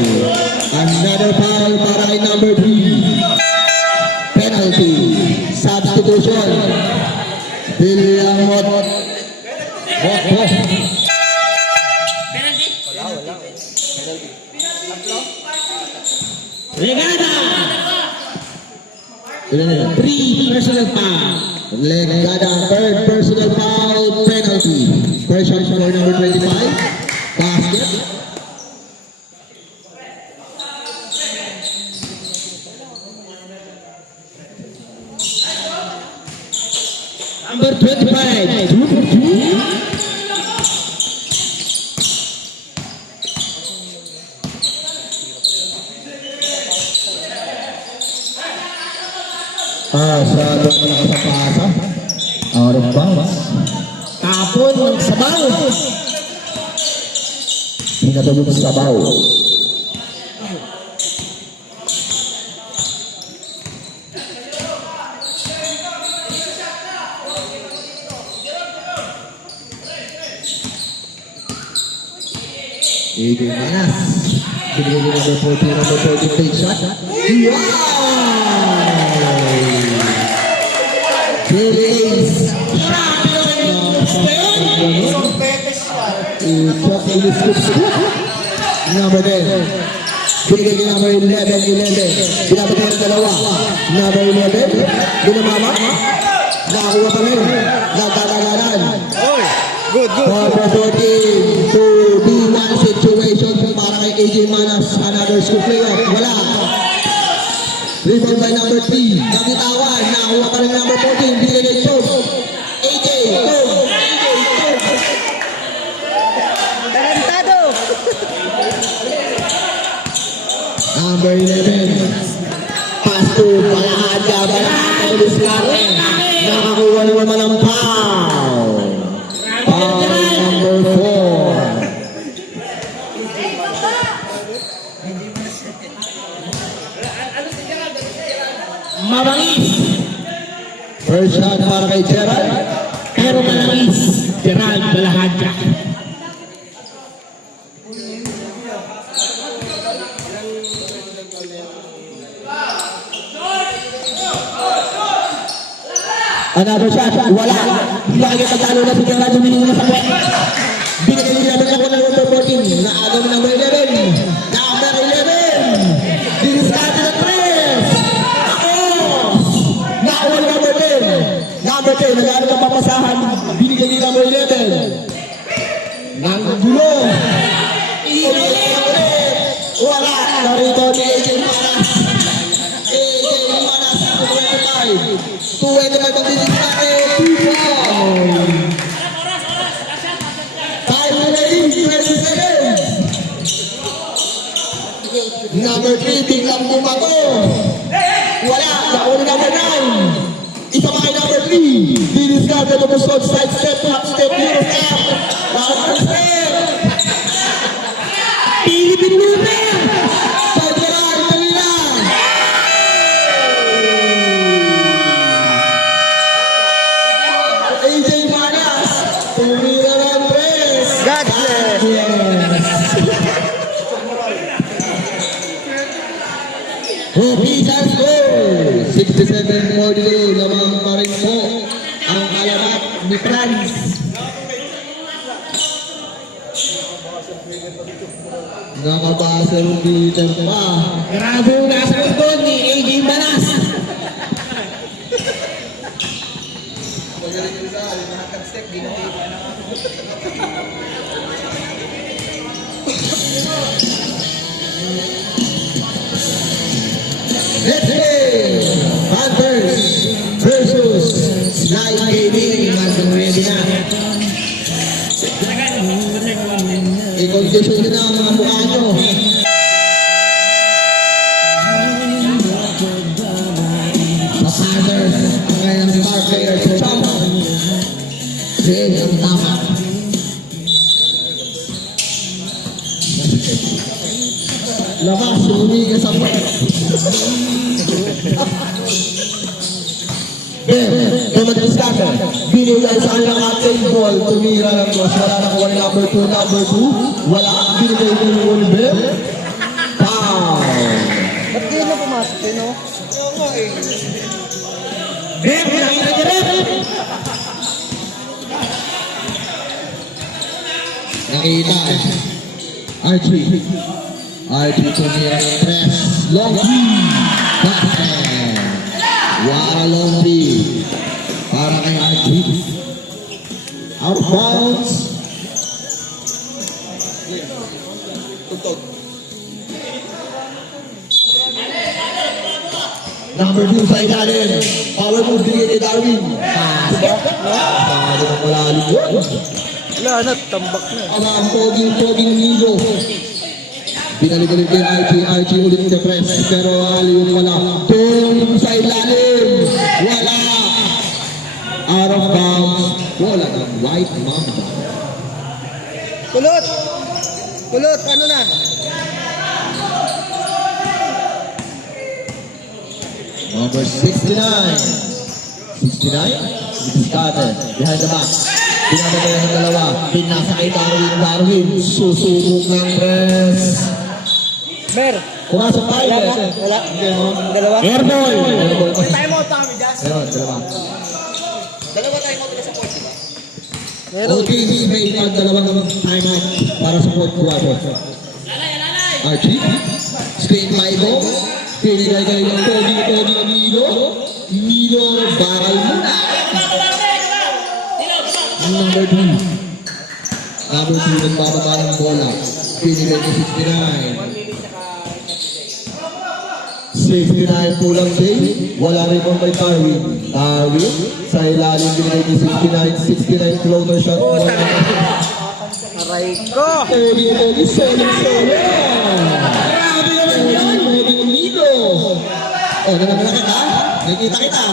Another foul para kay number 3. Penalty. Substitution. William Mott. Legada. Ilan na? 3 personal foul. Legada, third personal foul penalty. First shot for number 25. Basket. Number 25. 2 for 2. Sa doon na nakasapasa. Out of bounds. Tapon ng sabaw. Pinatulog sa baw. AJ Manas. Binigay niya number 14 take shot. Wow! Release. Number 10. Binigay niya number 11. Binabati ng dalawa. Number 11. Binamama. Nakakuha pa rin. Nagtatagalan. Good. Number 14 to B1 situation para kay AJ Manas. Another scoop playoff. Wala. Rebound by number 3. Nabitawan. Nakakuha pa rin number 14. Binigay kay Chog. AJ. Chog. Tarantado. Number 11. Pass to Balahadja. Balahadja. Luslarte. Nakakuha naman ng foul. Foul number 4. Mabangis. First shot para kay Gerald. Pero malangis. Gerald Balahadja. Another shot. Wala. Bakit pagtalo na si Gerald humiling na sa kwet. Binigay niya naman ako ng number 14. Naagaw ng number 11. Number 11. Diniskarte ng press. Ako. Naawal number 10. Number 10. Nagano ng papasahan. Binigay niya number 11. Nanggulo. Iilig ulit. Wala. Narito ni AJ Manas. AJ Manas. 25. 25 ang diniskarte. 2 foul. Time remaining 20 seconds. Number 3, biglang bumato. Wala, nakuha number 9. Isa pa kay number 3. Diniscard na lumusod, side step, half step, euro step. Bawat step. Philippine Women. Side Gerard, Manila. AJ Manas, tumira ng press. God bless. Official score, 67 more to go. Lamang pa rin po ang alamat ni Franz. Nakabasa ng bitan pa. Grabe yung nasa doon ni AJ Manas. Let's play! Panthers versus Slide Gaming. Nandun ready na. Desisyon na ang mga mukha nyo. Pasagers, ang ngayon ng star player sa Chama. Rin ang tama. Labas, umiga sa pwede. Kaya mag-discuss. Binigay sa kanilang captain ball. Tumira ng cross. Wala na kuha ni number 2. Number 2. Wala. Binigay ko yung Oliver. Foul. Ba't kayo na pumasok eh, no? Nakita. Archie. Archie tumira ng press. Long three. Basket. Wala long three. Para kay Archie. Out of bounds. Number 2 sa ilalim. Power move bigay kay Darwin. Basket. Masyado ng malalim yun. Wala na, tambak na. Ang poging Nigo. Binalik-balik kay Archie ulit sa press. Pero aliw wala. Tung sa ilalim. Wala. Out of bounds. Wala ng White Mamba. Kulot! Kulot, ano na? Number 69. 69. It's Carter. Behind the back. Pinapatayan ng dalawa. Pinasa kay Darwin. Susubok ng press. Mer! Pumasok tayo. Wala na? Wala? Dalawa? Airball. Airball. Time out kami, Jazz. Meron, dalawa. Dalawa time out sa point, diba? Meron. Okay, may dalawang timeout para sa fourth quarter. Archie, screen Maibo, pinigay kay Togi Nilo, bakal muna. Number 2. Number 2 nagbababa ng bola. Pinigay kay 69. 69 po lang din. Wala rin pong may Darwin. Darwin, sa ilalim binigay kay 69. 69 floater shot. Aray ko! Togi, solid. Grabe naman yan. Togi Nilo. Oh, nanamala kita? Nakikita kita.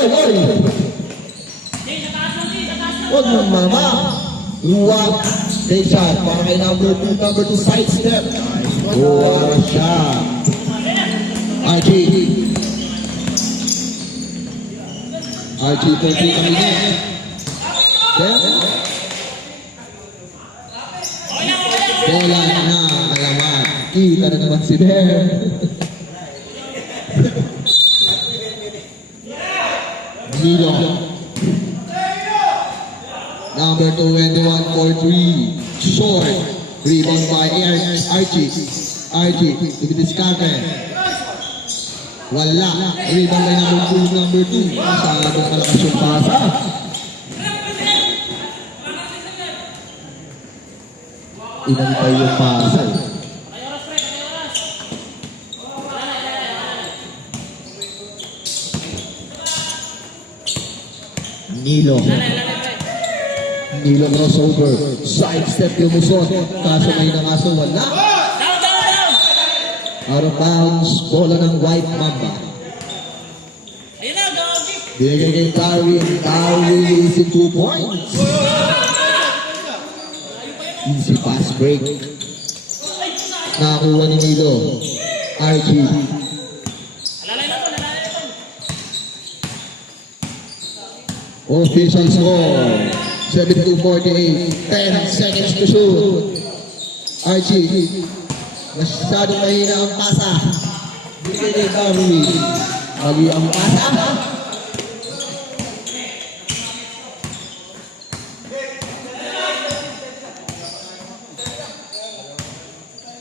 Oy. Huwag mong mama. Luwag. Take shot. Para kay number 2 side step. Buwara siya. Archie po kami niya. Bola na alamat. Kita na naman si Bear. Nilo. Number 21 for 3. Short. Rebound by Archie. Ibidiscarte. Wala. Rebound by number 2. Masyadong malakas yung pasa. Inantay yung pasa. Nilo crossover. Side step yung muson. Kaso may nakaso wala. Out of bounds. Bola ng White Mamba. Bigay kay Darwin. Darwin is in 2 points. Easy pass break. Nakakuha ni Nilo. Archie. Official score. 72-48. 10 seconds to shoot. Archie. Masyadong mahina ang pasa. Bigay kay Darwin. Mali ang pasa.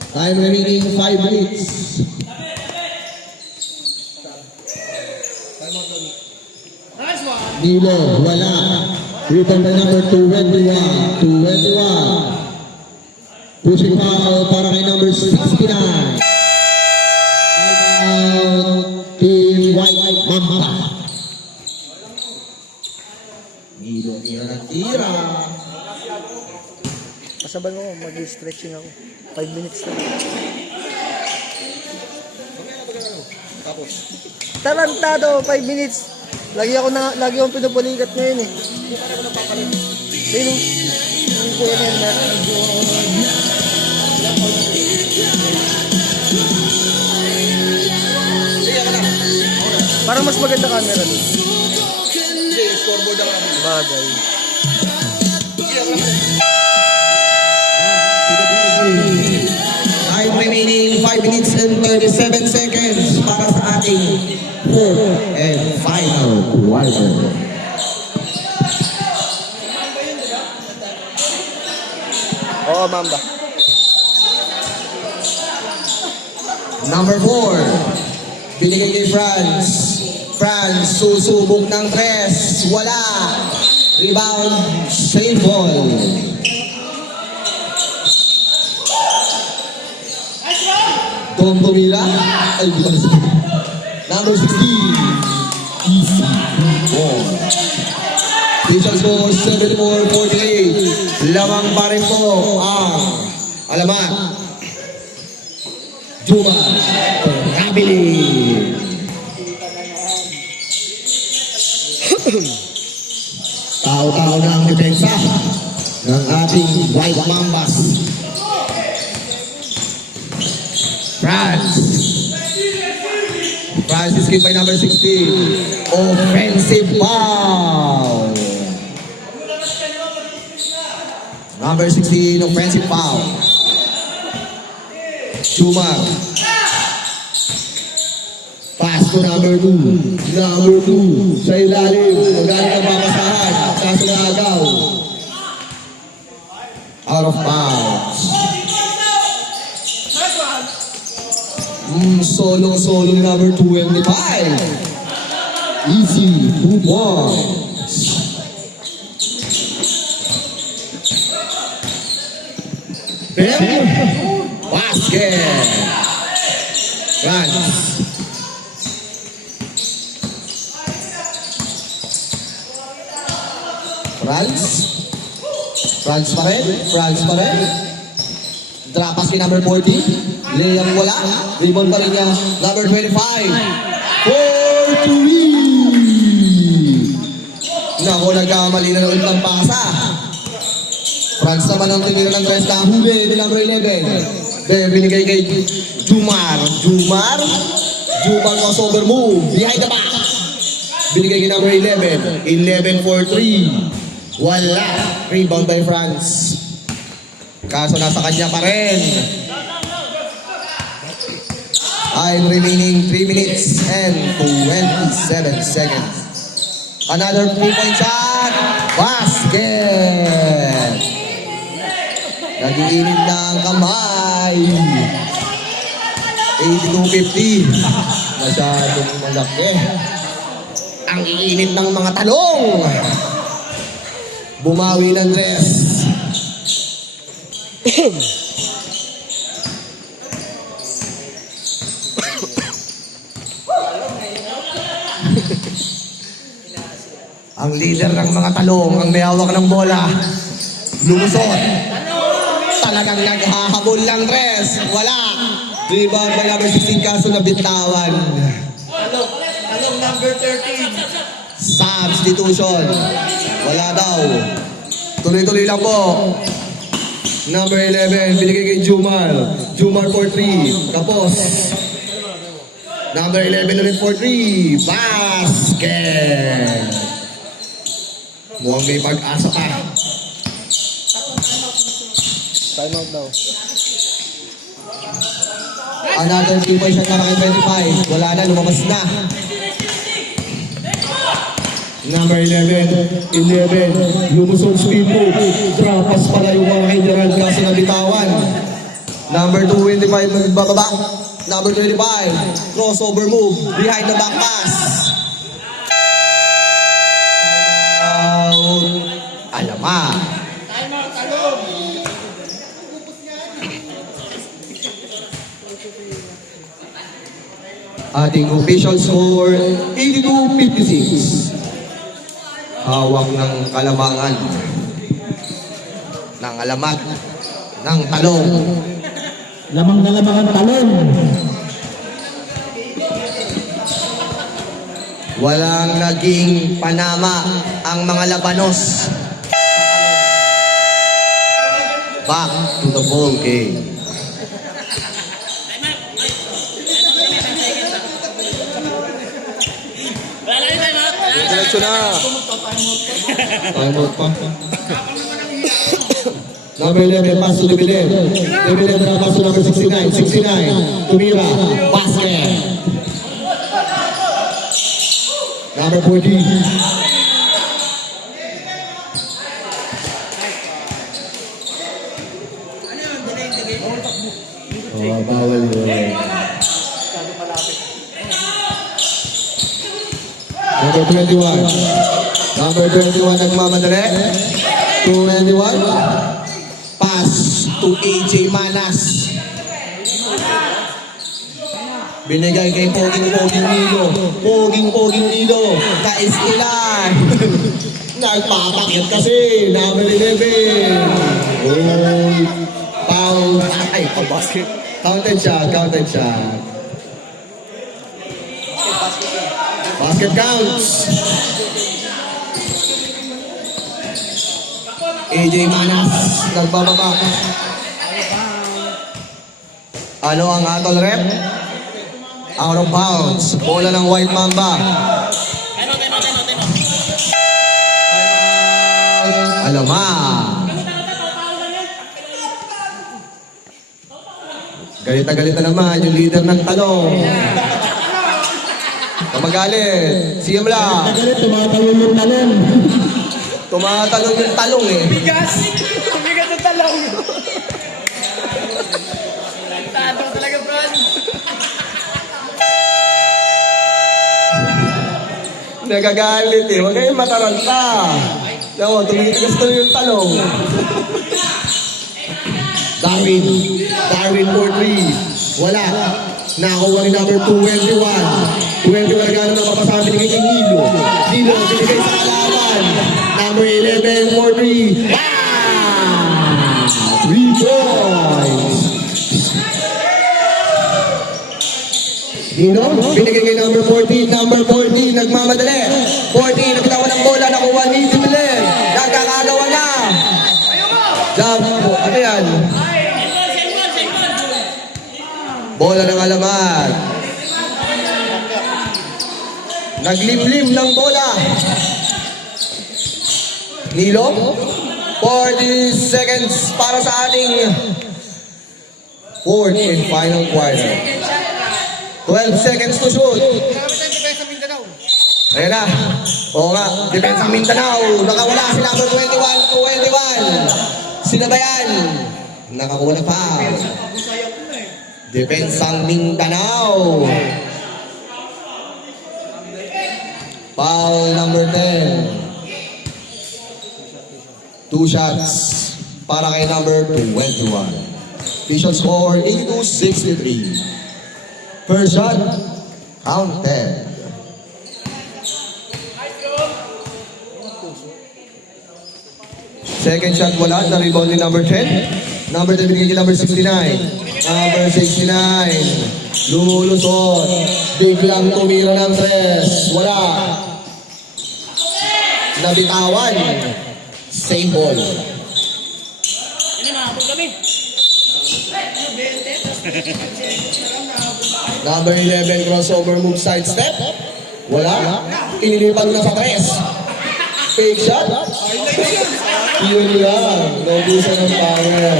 Time remaining 5 minutes. Nilo, wala. Rebound by number 21. Pushing foul para kay number 69. Timeout, Team White Mamba. Nilo, tira. Kasabay mo, mag-stretching ako. 5 minutes na. Tapos. Tarantado, 5 minutes. Lagi akong pinupulikat ngayon eh. Sino? Yung kuya na yan na. Parang mas maganda camera doon. Hindi, scoreboard ang ako. Bagay. Time remaining 5 minutes and 37 seconds para sa ating fourth and final quarter. Oo, Mamba. Number 4, binigay kay Franz. Franz, susubok ng 3. Wala. Rebound, save ball. Tom tumira. Ay, buta na siya. Number 16. Easy. Ball. Official score 74-48. Lamang pa rin po ang alamat. Juma Rabili. Tao-tao na ang depensa ng ating White Mambas. France is kicked by number 16. Offensive foul. Number 16, offensive foul. Schumann. Pass to number 2. Number 2. Sa ilalim. Magaling ang papasahan. Kaso naagaw. Out of bounds. Solo ni number 25. Easy. 2 points. Basket. France. France pa rin. Drop pass kay number 40. Layang wala. Rebound pa rin niya. Number 25. 4-3. Naku, nagkamali na ulit ng pasa. France naman ang tingin ng dress na huli ni number 11. Then binigay kay Jumar crossover move. Behind the back. Binigay kay number 11. 11 for 3. Wala. Rebound by France. Kaso nasa kanya pa rin. I'm remaining 3 minutes and 27 seconds. Another 3-point shot. Basket. Nagiinit na ang kamay. 82-50. Masyadong malaki. Ang iinit ng mga talong. Bumawi ng dress. Ang leader ng mga talong, ang may hawak ng bola, lumusot. Talagang naghahabol lang dress. Wala. Rebound by number 16 kaso nabitawan. Talong number 13. Substitution. Wala daw. Tuloy-tuloy lang po. Number 11, binigay kay Jumar for 3. Tapos. Number 11 ulit for 3. Basket. Mukhang may pag-asa pa. Time out daw. Another 3-point shot para kay 25. Wala na, lumabas na. Number 11, lumusong speed move. Trapas pala yung mga kaibigan kasi nabitawan. Number 25, nagbababa. Number 25, crossover move. Behind the back pass. Alamat. Ating official score, 82-56. Hawak ng kalamangan. ng alamat ng talong. Lamang na lamang ang talon. Walang naging panama ang mga labanos. Back to the ball game. Wala na tayo, Mat. Diretso na. Time out pa. Number 11, pass to Lebilem. Lebilem na pass to number 69. 69, tumira, basket. Number 14. Oh, bawal yun. Number 21. Number 21 nagmamadali. 21. Pass to AJ Manas. Binigay kay Poging Nilo. Poging Nilo. Kaiskilan. Nagpapakit kasi. Number 11. Oh, foul. Ay, pabasket. Counted shot. Basket counts. AJ Manas. Nagbababa. Ano ang atol rep? Out of bounds. Bola ng White Mamba. Time out. Alama. Galit na naman yung leader ng talong. Kamagalit. Siyam lang. Tagalit, tumatalon yung talon. Tumatalon yung talong eh. Bigas ng talong. Tado talaga, Fran. Nagagalit eh. Huwag kayong mataranta. No, tumitigas na yung talong. Darwin for 3. Wala. Nakakuha ni number 21. 21 gano'n na mapasabi ni kay Nilo. Nilo, binigay sa kalaban. Number 11 for 3. Wow! 3 points. Nino, binigay kay number 14. Number 14, nagmamadali. 14, nagtawa ng bola. Nakuha ni Tibilen. Nagkakagawa na. Jump. Ano yan? Bola ng alamat. Naglimlim ng bola. Nilo. 40 seconds para sa ating fourth and final quarter. 12 seconds to shoot. Ayan na. Oo nga. Depensa Mindanao. Nakawala si number 21. Sinabayan. Nakakuha na pa. Depensang Mindanao. Foul number 10. 2 shots para kay number 21. Official score 82-63. First shot, counted. Second shot wala, na-rebound ni number 10. Number 10 binigay kay number 69. Number 69. Lumulusot. Biglang tumira ng tres. Wala. Nabitawan. Same ball. Ini mahabol kami. Number 11 crossover move side step. Wala. Inilipad na sa tres. Fake shot. Yun lang. Naubusan ng power.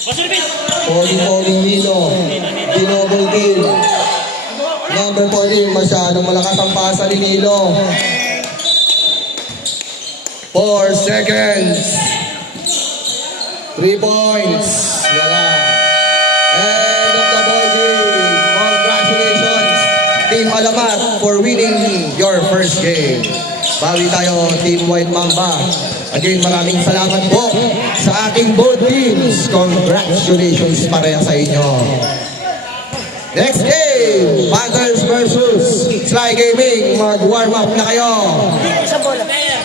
Pasulipin. Poging Nilo. Dinouble kill. Number 14, masyadong malakas ang pasa ni Nilo. 4 seconds. 3 points. Wala. End of the ball game. Congratulations, Team Alamat, for winning your first game. Bawi tayo, Team White Mamba. Again, maraming salamat po sa ating both teams. Congratulations pareha sa inyo. Next game, Panthers versus Sly Gaming. Mag-warm up na kayo. Player.